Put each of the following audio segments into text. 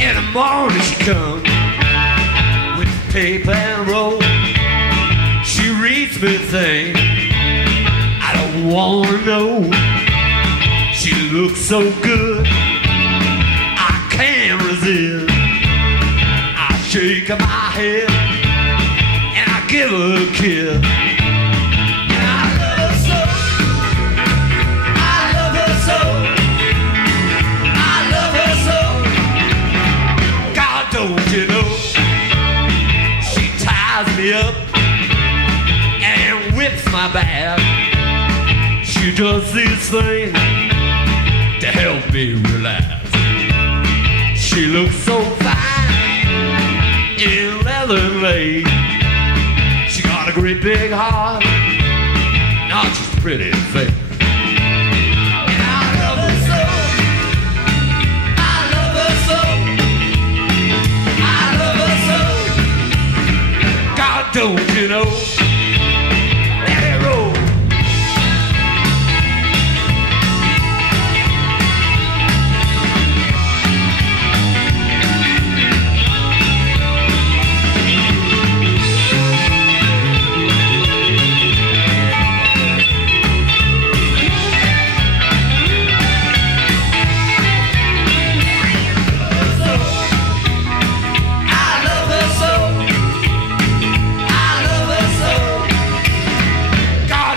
In the morning she comes with paper and roll. She reads me things I don't wanna know. She looks so good I can't resist. I shake my head and I give her a kiss. And I love her so, I love her so, I love her so. God, don't you know, she ties me up and whips my back. She does these things to help me relax. She looks so fine in leather and lace. She got a great big heart, not just a pretty face. And I love her so, I love her so, I love her so. God, don't you know, let it roll.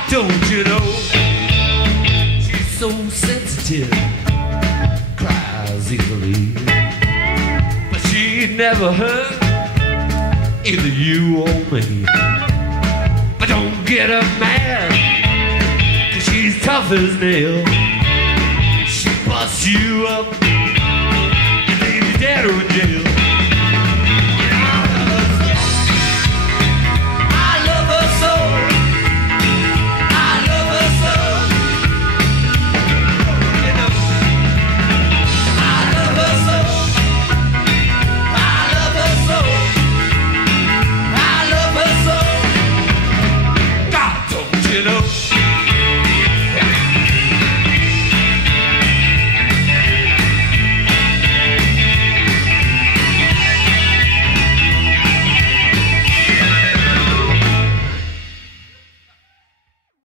Don't you know, she's so sensitive, cries easily, but she'd never hurt either you or me. But don't get her mad, 'cause she's tough as nails. She busts you up and leaves you dead or in jail.